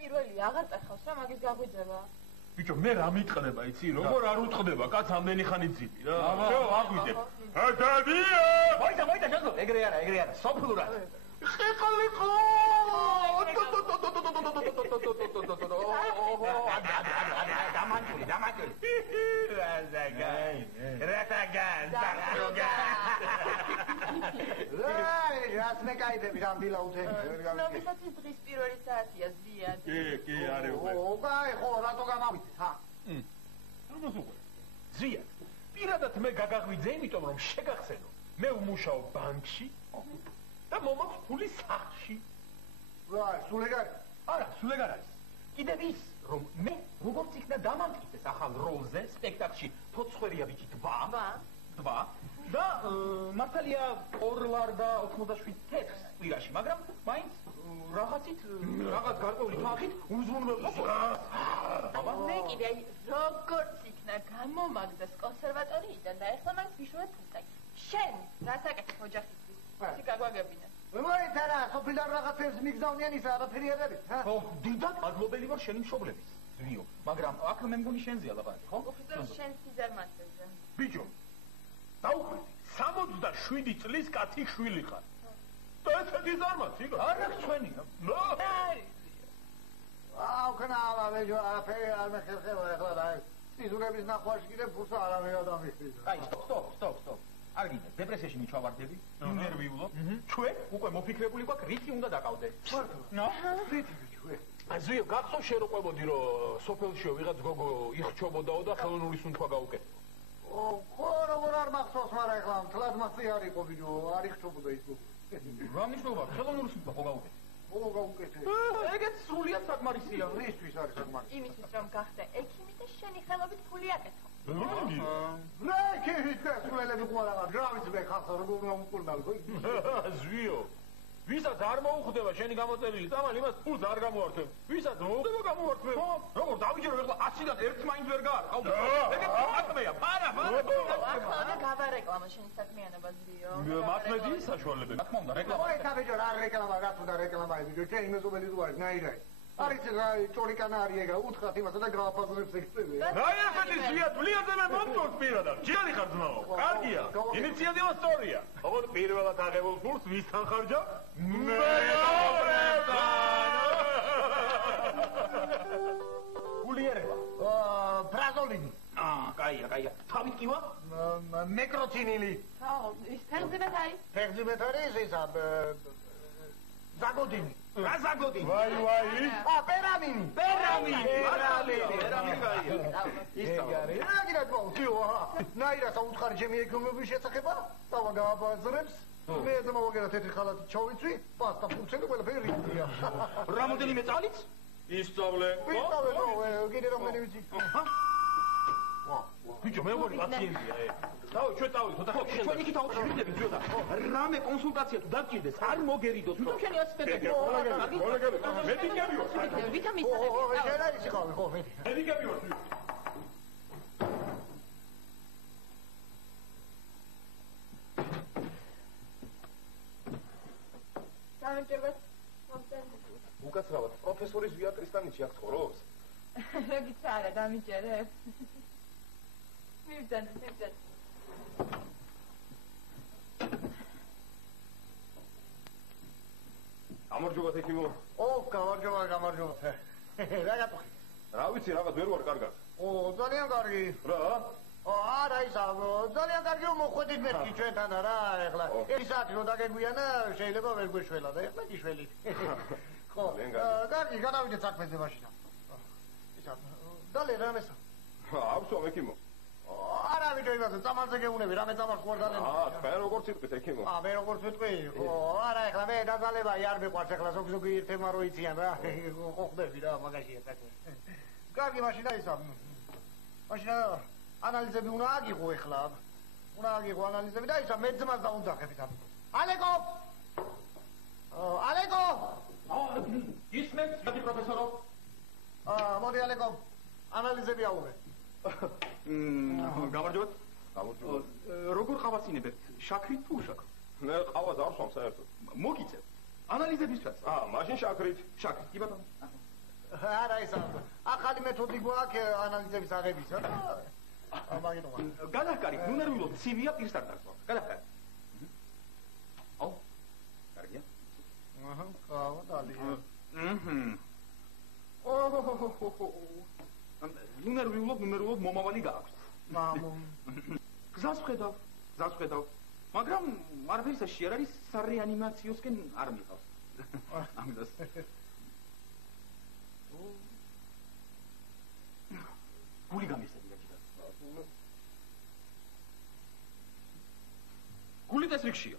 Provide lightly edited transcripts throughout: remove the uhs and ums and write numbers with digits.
პირველი აღარ წახავს რა მაგის გაგვიძება. ბიჭო, მე რა მიტყდება, იცი, როგორ არ უთყდება, კაც ამდენი ხანი ძილი რა. შო, აგვიდე. ატადია! მოიდა, ჯანდო, ეგრე არა, სოფლურად. ხეყალიყო! დამანჯული. რატაგან, დაგროგა. რას მეკაიდები რამბილა უთენი. ნომისაც დღის პირველი საათია ზიან. კი, არის უკვე. კაი, ხო, რატო გამავიდეთ, ხა? რამას უკვე? ზიან. პირადად მე გაგაღვიძე, იმიტომ რომ შეგახსენო. მე ვმუშაობ ბანკში და მომაქვს ფული სახლში. რა, სულ ეგ არის? არა, სულ ეგ არ არის. კიდევ ის, რომ მე როგორც იქნა დამამტკიცეს ახალ როლზე სპექტაკლში ფოცხვერია ბიჭი 2 და მართალია 2 ლარ და 87 თეთრს კვირაში, მაგრამ მაინც რაღაც გარკვეული თანხით უზრუნველყოფს. მე კიდე როგორც იქნა გამომაგდეს კონსერვატორიიდან და ეხლა მაინც ვიშვებ ფულს. შენ რასაკეთებ ოჯახისთვის? ისე გაგვაგებინა. მოიწერა, სოფლიდან რაღაცებს მიგზავნიან ისა არაფერი არ არის, ჰა? ხო, დიდად მადლობელი ვარ შენი მშობლების. ზვიო, მაგრამ აქ მე მგონი შენზეა ლაპარაკი, ხო? უბრალოდ შენ სიზარმაცეზე. ბიჭო, დაუხვედი, 67 წლის კაცი შვილი ხარ. და ესეთი ზარმაცი იყო? არა, ჩვენია. აუ, ქნავა, მეჯო, არაფერი არ მეხერხება ეხლა და ეს სიზუნების ნახვაში კიდე ფურსა არავინ არ დამიხსნა. აი, სტოპ. არ გინდა, დეპრესიაში მიჩავარდები, ნერვიულო. ჩვენ უკვე მოფიქრებული გვაქვს, რითი უნდა დაკავდე. მართლა? რითი ბიჭო? ზვიო, გახსოვს შეროყვებოდი, რომ სოფელშიო ვიღაც გოგო იხჩობოდაო და ხელოვნური სუნთქვა გაუკეთო. ხო, როგორ არ მახსოვს, მაგრამ ეხლა მთლად მასე არ იყო ბიჭო, არ იხჩობოდა ის გოგო. რა მნიშვნელობა, ხელოვნური სუნთქვა ხო გაუკეთე? ხო, გაუკეთე. ეგეც სრულიად საკმარისია. რისთვის არის საკმარისი? იმისთვის რომ გახდე ექიმი და შენი ხელობით ფული აკეთო. რა ექიმით გასულელები ყურაღა, რა ვიცი მე ხალხს როგორ უნდა მკურნალო. ზვიო, ვისაც არ მოუხდება შენი გამოწერილი წამალი, იმას ფულს არ გამოართვებ. ვისაც მოუხდება გამოართვებ. როგორ დავიჯერო ეხლა 100-დან ერთს მაინც ვერ გაარყავდა. ეგეც საქმეა, ფარა. ახლა გავარეკლამო შენი საქმიანობა ზვიო. მათმედიის საშუალებები. რა თქმა უნდა, რეკლამა. ой, და ბიჭო, რა რეკლამა, რა თუ და რეკლამა ბიჭო, ჩემი მეზობელი თუ არის, ნაირაი. არის რა ჭორიკანა არის ეგა, უთხრათ იმასა და გააფაზრებს ექსპერტი. რა ესეთი ზვია, თვლიანზე მე მომწონს პირადად. ჯიანი ხარ ძმაო. კარგია. ინიციატივა სწორია. ოღონდ პირველად აღებულ ფულს ვისთან ხარჯავ? მეორებთან. გულიერება. ბრაზოლინი. კაია. თავით კი ვარ? მეკროცინილი. აუ, ის ფეხზიმეთ არის? ფეხზიმეთ არის ისა ზაგოდინი. რა ზაგოდინი? ვაი. პერამინი. პერამინი კაია. რა გინდა თქო, ნაირა საუთხარი ჩემი ეკონომიკის შესახება, დავა გააბაზრებს. მე ზმოვაგერა თეთრი ხალათი ჩავიცვი, პასტა ფუნქციონი ყველაფერი რიგია. რამოდენიმე წალიც? ისწავლე. ისწავლე, კიდე რომელი ვიცი. ბიჭო, მე ვარ პაციენტია. ჩვენ დავით, ჩვენ იქით აუჩვიდებით ძიოდა. რამე კონსულტაცია თუ დაგჭირდეს, არ მოგერიდოთ. თვითონ შენი ასპექტები. მოლაგები. მედიკები ვარ. ვიტამინები. შენ არის ხავი, ხო, მედიკები ვარ. გამარჯობა. მომწონს. უკაცრავად, პროფესორი ზვია კრისტანიჩი აქ ცხოვრობს? რა გიცა არა, დამიჯერებ. მივძან. გამარჯობა ექიმო. გამარჯობა. რა გატყვი? რა ვიცი, რაღაც ვერ ვარ კარგად. ძალიან კარგი. რა? არა ისა, ძალიან კარგი რომ მოხვედით მეთქი ჩვენთან რა, ეხლა. ეს საათი რომ დაგეგვიანა, შეიძლება ვერ გვეშველა და ეხლა გიშველი. ხო, კარგი, გადავიდეთ საქმეზე მაშინ. ისა, დალე რამესა. აუცო ექიმო. არა ვიდო იმაზე, წამალზე გეუნები, რამე წამალს ხوار დალე. თქვენ როგორ ციტყვით ექიმო? მე როგორ ვიტყვი? არა, ეხლა მე დაზალებაი არ მიყვარს, ეხლა ზოგი ერთმა რო იციან რა. ხო ხდები რა, მაგაშია საქმე. კარგი, მაშინ და ისა. მაშინ ანალიზები უნდა აგიღო ეხლა. უნდა აგიღო ანალიზები და ისა მე ძმას დაუნძახებ ისა. ალეკო! ისმენთ, გადი პროფესორო. მოდი ალეკო. ანალიზები აუღე. გამარჯობათ. როგორ ყავასინებთ? შაქრით თუ უშაქრით? მე ყავას არ ვსვამ საერთოდ. მოგიწევ. ანალიზებისთვის. მაშინ შაქრით. შაქრით, კი ბატონო. არა ისა ახალი მეთოდი გვაქვს ანალიზების აღებისა და მაგიტომა გადახკარი ნუნერვილო ცივია პირს არ დარწვა გადახკარი აუ კარგია აჰა ყავა დალია ნუნერვილო მომავალი გააქვს მამო გზას ხედავ მაგრამ არაფერისაში არ არის სარეანიმაციოსკენ არ მიყავს ამიტოს გული გამისები გაჭირა გული ტესრიქშია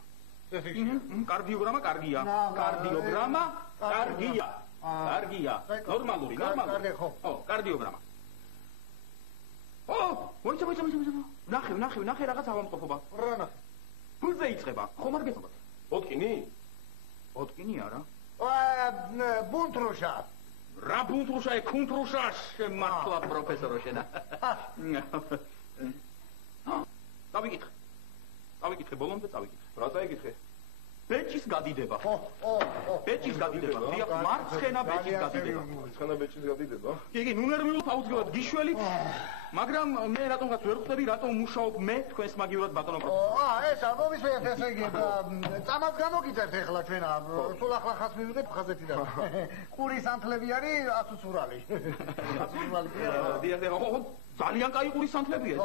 კარდიოგრამა კარგია ნორმალური ხო კარდიოგრამა მოიცა ნახე რაღაც ავამყოფობა რა ნახე ფულზე იწყება ხომ არ გეცნობათ ოტკინი არა ბუნტრუშა რა ბუნტრუშა კუნტრუშა შემართლა პროფესორო შენა დავიკითხე ბოლომდე წავიკითხე რა წაიკითხე ბეჭის გადიდება დიახ მარცხენა ბეჭის გადიდება კი ნუნერვილო აუცილებლად გიშველი მაგრამ მე რატომღაც ვერ ხვდები რატომ მუშაობ მე თქვენს მაგივრად ბატონო პროფესორო ესა მომისმენთ ესე იგი წამაც გამოგიწერთ ეხლა ჩვენა სულ ახლა ხას მივიღეთ ხაზეთიდან ყურის ანთლები არის აცუცურალი დიახ ძალიან კაი ყურის ანთლებია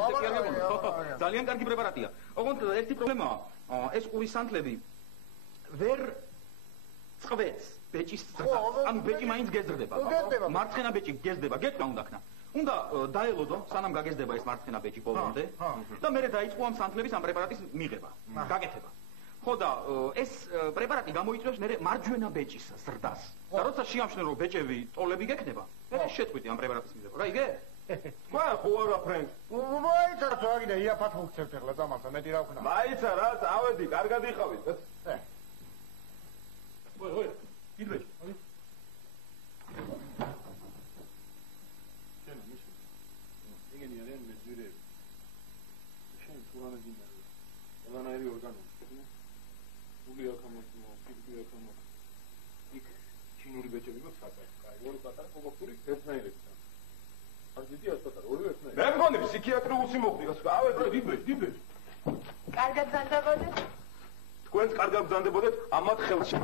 ძალიან კარგი პრეპარატია ოღონდ ერთი პრობლემაა ეს ყურის ანთლები ვერ წყვეტს ბეჭის ზრდას ანუ ბეჭი მაინც გეზრდება მარცხენა ბეჭი გეზრდება გეტყვა უნდა ქნა უნდა დაელოდო სანამ გაგეზრდება ეს მარცხენა ბეჭი ბოლომდე და მერე დაიწყო ამ სანთლების ამ პრეპარატის მიღება გაკეთება ხო და ეს პრეპარატი გამოიწვევს მერე მარჯვენა ბეჭის ზრდას და როცა შეამჩნევ რომ ბეჭები ტოლები გექნება მერე შეწყვიტი ამ პრეპარატის მიღება რა იგე თქვა ხო არა ფრენკ მოიცა რა აგიდა იაფად მოგცევთ ეხლა წამასა მეტი რა ვქნა მაიცა რა წავედი კარგად იყავით ой იდვე შენ მიშო ეგენი არიან მეძვირები შენ თურანა გინდა ყველანაირი ორგანო გული აქამოწმო ფიგური აქამო იქ ჩინური ბეჭები გვაქვს ხატა კაი ორი პატარა კოკოხური ერთნაირები არ დიდი ასპატარა ორი ერთნაირი მე მგონი ფსიქიატრიულში მოხდი გავედრე იდვე კარგად ზანდებოდეთ თქვენს კარგად გზანდებოდეთ ამათ ხელში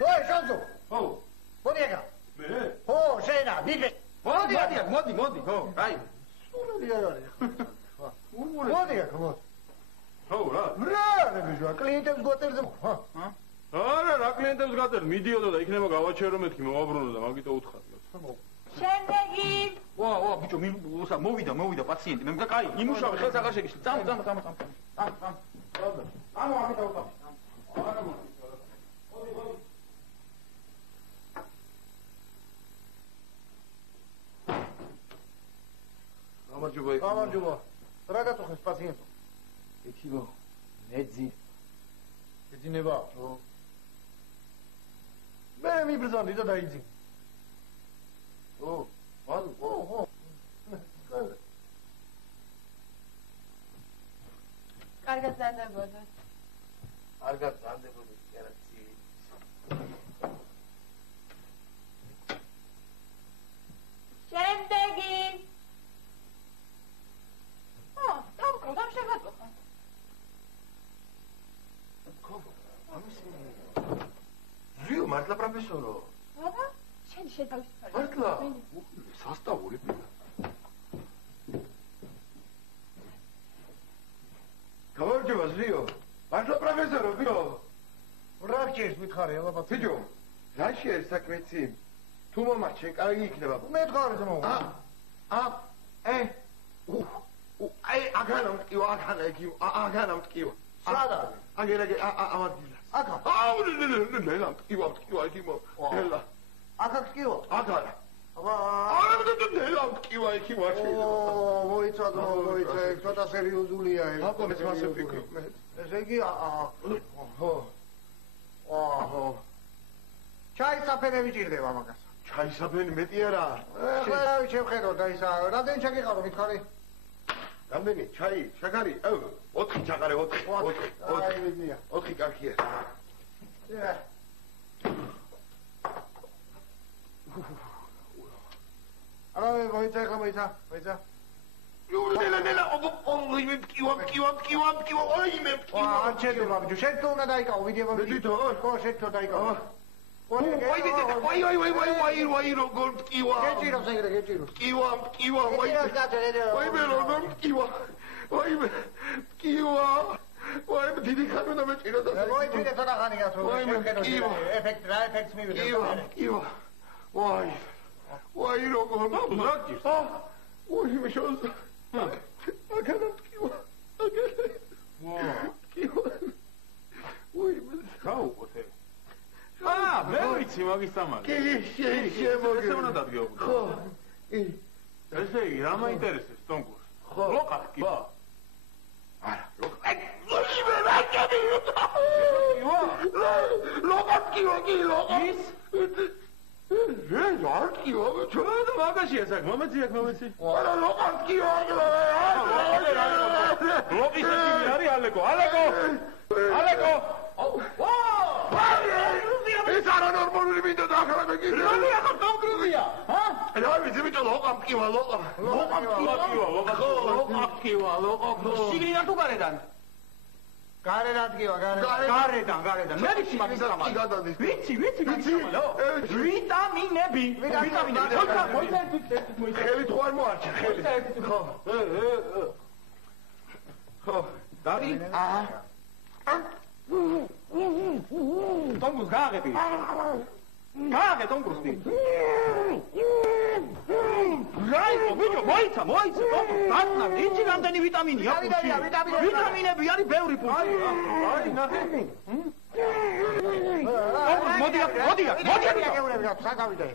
ой შანძო ხო მოდი ახლა მე ხო შენა დიდე მოდი ხო აი სულები არ არის მოდი ახლა ხო რა რა ბიჭო კლიენტებს გოტერზე ხო არა რა კლიენტებს გაწერთ მიდიოდა და იქნება გავაჩერო მეთქი მოვაბრუნო და მაგიტო უთხარ შემდეგი ვა ბიჭო მოვიდა პაციენტი მე მგა კაი იმუშავე ხელს აღარ შეგიშლი წამ ამო ამით ავყავ არა მოდი გამარჯობა რა გაწუხეს პაციენტო ეთილო ეძინება მე მიბრძანდი და დაიძინე ხო კარგად ზანდებოდეთ კერაცი შემდეგი დავკროთ ამ შეგაწუხოთ ზიო მართლა პროფესორო აბა შენ თავისუფალი მართლა სასტავური გამარჯობა ზიო მართლა პროფესორო ბიჭო რა გჭირს მითხარი აბა ბიჭო რა შეიძლება საქმეცი თუ მომარჩენ კარგი იქნება მითხარი ძმო აი აგანამ ტკივა სადა აგერაგე ამადგილა აკა ნელა ტკივა იქიმო ნელა აკა ტკივა აგარა აბა ნელა ტკივა იქიმო მოიცა ცოტა სერიოზულია ეს აბა მეც მასე ფიქრობ მე ესე იგი ხო ჩაისაფენები ჭირდება მაგას ჩაისაფენი მეტი არა ეხლა შევხედო და ისა რამდენი ჩაგიყარო მითხარი რამდენი ჩაი შაქარი 4 ჩაყარე 4 აი ვიდია 4 კარგია მოიცა ეხლა მოიცა ნელა ой მე მკივა ой მე მკივა არ შედება ბიჭო შენ თუ უნდა დაიკავო ვიდეო ხო შენ თუ დაიკავო ой როგორ მკივა გეჭიროს ეგრე გეჭიროს მკივა ой მე როგორ მკივა ой დიდი ხანია და მეჭირა და მოიწვიდე ცოტა ხანი გასულ შევხედო ეფექტ რა ეფექტს მივიღე მკივა ой როგორ მოგჭირს ой მე შოს აკანა მკივა ой გაუყოთე მე ვიცი მაგის სამალი შემოგე ესე უნდა დადგეობ ხო ესე იგი რა მაინტერესებს კონკურს ხო ლოყა კი არა ლოყა ის ჩოდა მაგაშია საქმე მომეცი არა ლოყა ლოყის ექიმი არის ალეკო ეს არა ნორმალური მინდა და ახლა მე გიგე რა ახლა კონკრეტია რა ვიცი ბიჭო ლოყა მკივა შიგნიდან თუ გარედან გარედან გივა გარედან მე ვიცი მაგის სამალი ვიცი ვიტამინები ხელი თუ არ მოარჩა ხელი ხო დარი ტონგუს გააღები ტონგუსი რაიქო ბიჭო მოიცა ტონგუს დაწნა იჩი რამდენი ვიტამინია ვიტამინები არის ბევრი პუნქტი აი ნახე მოდი საგავიდა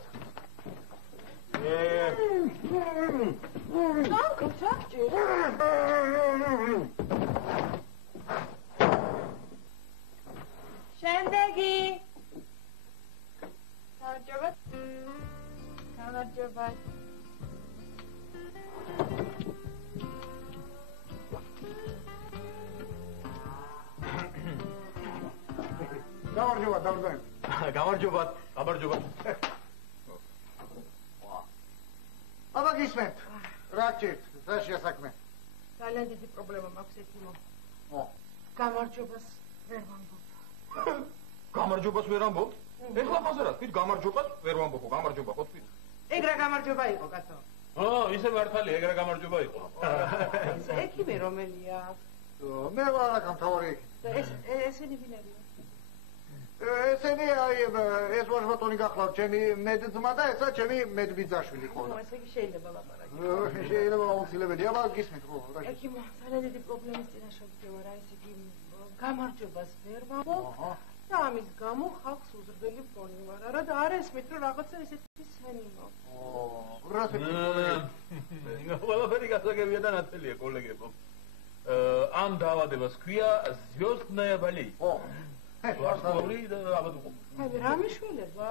შემდეგი გამარჯობა გამარჯობა აბა გისმენთ რა გჭირთ რა შეასაქმე ძალიან დიდი პრობლემა მაქვს ეკიმო გამარჯობას ვერ ვამბობ ეხლა ხაზე რა თქვით გამარჯობას ვერ ვამბობ გამარჯობა ხო თქვით ეგ რა გამარჯობა იყო კაცო ისე მართალია ეგ რა გამარჯობა იყო ეკიმე რომელია მე ვარ გამთავარი ესენი ვინებია ესენი აი ეს ვაჟბატონი გახლავთ ჩემი მედძმა და ესა ჩემი მედბიძაშვილი ყოლა ესე იგი შეიძლება ლაპარაკი შეიძლება აუცილებელია მაგრამ გისმით ხო ეკიმო ძალიან დიდი პრობლემის წინაშე ვარ აი ესე იგი გამარჯობას ვერ ვამბობ და ამის გამო ხალხს უზრდელი ფონი ვარ არა და არ ესმით რომ რაღაცა ესეთი სენი მაქვს ყველაფერი გასაგებია და ნათელია კოლეგებო ამ დაავადებას ქვია звездная болезнь ვარსკვლავური დაავადება აი რა მიშველება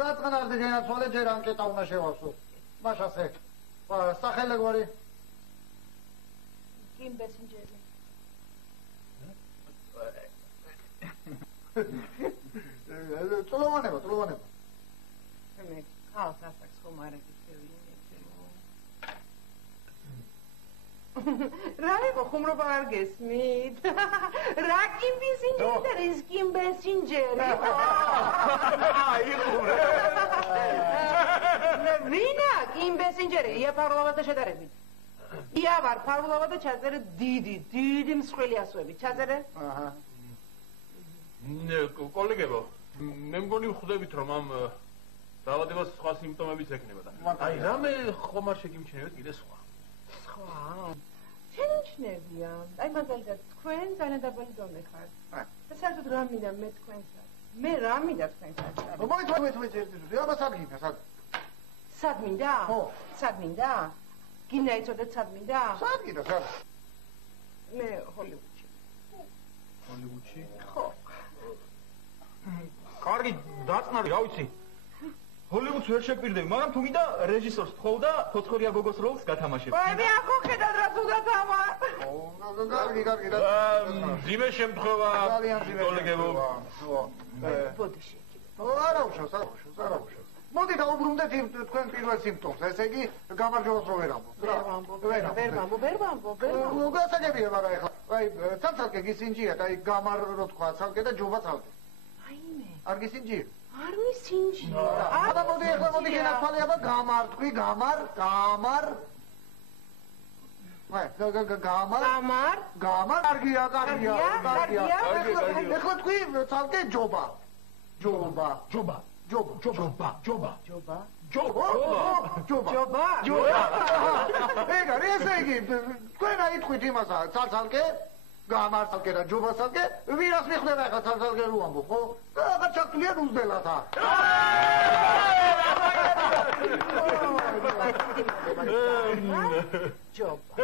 დაწყნარდი განაცვალე ჯერ ანკეტა უნდა შევასო მაშასე სახელი გვარი კიმ ბესინჯერი წლოვანება მე ხალხს ასაკს ხომ არ ეკითხებიან რა იყო ხუმრობა არ გესმით რა კიმ ბესინჯერი ის კიმ ბესინჯერი აი ხუმრე ვინა კიმ ბესინჯერი ია პარლამენტში შედარებით ია ვარ პარლამენტში ჩაწერე დიდი მსხვილი ასოები ჩაწერე აჰა კოლეგებო მე მგონი ვხვდებით რომ ამ დაავადებას სხვა სიმპტომებიც ექნება და აი რამე ხომ არ შეგიმჩნევთ კიდე სხვა შენიშნებია აი მაგალითად თქვენ განადაბალი დონე ხართ და საერთოდ რა მინდა მე თქვენთან მე რა მინდა თქვენთან მოიწვევით აბა სად მინდა ხო სად მინდა გინდა იცოდეთ სად მინდა სად მე ჰოლივუდში ხო კარგი დაწნარი რა ვიცი ჰოლივუდს ვერ შეგვირდები მაგრამ თუ მინდა რეჟისორს თხოვ და ფოცხორია გოგოს როლს გათამაშებ აი მე ახო ხედავ რა თუნდა თამარ კარგი ძიმე შემთხვევა კოლეგებო ბოდიში არა უშავს მოდი დაუბრუნდეთ იმ თქვენ პირველ სიმპტომს, ესე იგი გამარჯვებას რო ვერ ამბობთ. ვერ ვამბობ. გასაგებია, მაგრამ ეხლა აი ცალკე გისინჯია და აი გამარ რო თქვა ცალკე და ჯობა ცალკე. აიმე. არ გისინჯია? არ მისინჯია. აბა მოდი ეხლა მოდი გენათვალე აბა გამარ თქვი გამარ. გამარ კარგია. ეხლა თქვი ცალკე ჯობა. ეგ არის ესე იგი თქვენ აიტყვით იმასა ცალკე გამარ ცალკე და ჯობა ცალკე ვირას მიხდება ახლა ცალკე რო ამბობ ხო აღარ ჩაკვლიან უძველათა ჯობა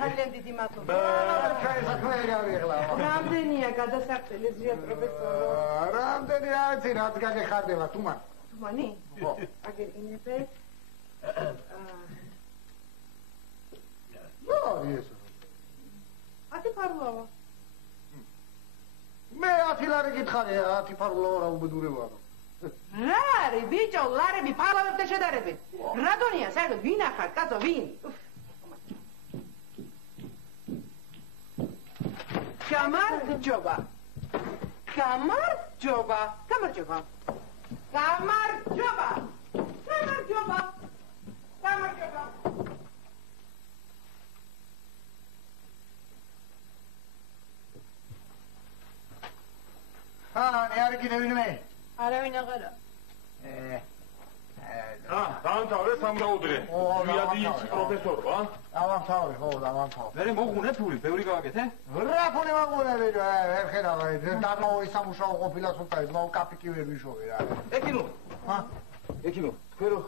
ძალიან დიდი მადლობა საქმეები არის ახლა რამდენია გადასახდელი ზია პროფესორო რამდენი არის რაც გაგეხარდება თუმანი ხო აგერინებე ესო ათი ფარულავა მე 10 ლარი გითხარი 10 ფარულავა რა უბედურებაა რა არის ბიჭო ლარები ფარულავებთან შედარებით რადონია საერთოდ ვინ ახარ კაცო ვინ გამარჯობა ნეარი კიდე ვინმე? არავინ აღარა. დაამთავრე სამგაუდრე. ვიადი პროფესორო, ა? დავამთავრე, ხო, დავამთავრე. მე მოგუნე ფული, ბევრი გავაკეთე? რა ფული მოგუნე, ვერ ხედავ, დანოი სამუშაო ყოფილა სულთა ის, მაგ კაპიკი ვერ ვიშოვე რა. ეკიმო. ეკიმო, თქვენ რო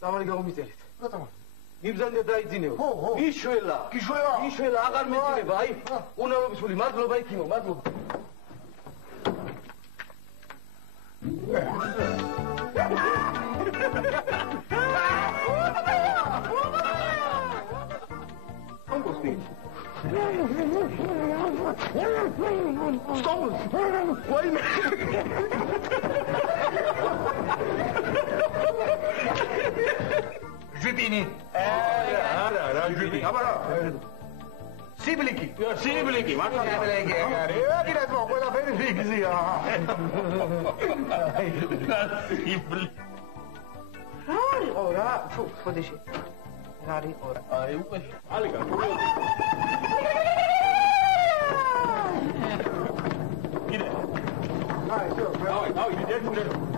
წამალი გამომიწერეთ. რატომ? მიბზანდა დაიძინეო. ხო. იშველა, აღარ მეძინება, აი. უნაობის ფული, მადლობა ეკიმო, მადლობა. ჟვიპინი. რა ჟვიპინი? აბარა. სიბლიკი. სიბლიკი, მართლა. სიბლიკი არის. ეგრეთ მო ყველაფერი ფიქსია. სიბლიკი. რა არისო რა? ფუ, ხოდიში. რა არისო რა? აი უკვე ალიგა. კიდე. აი, შო. დავი, ერთი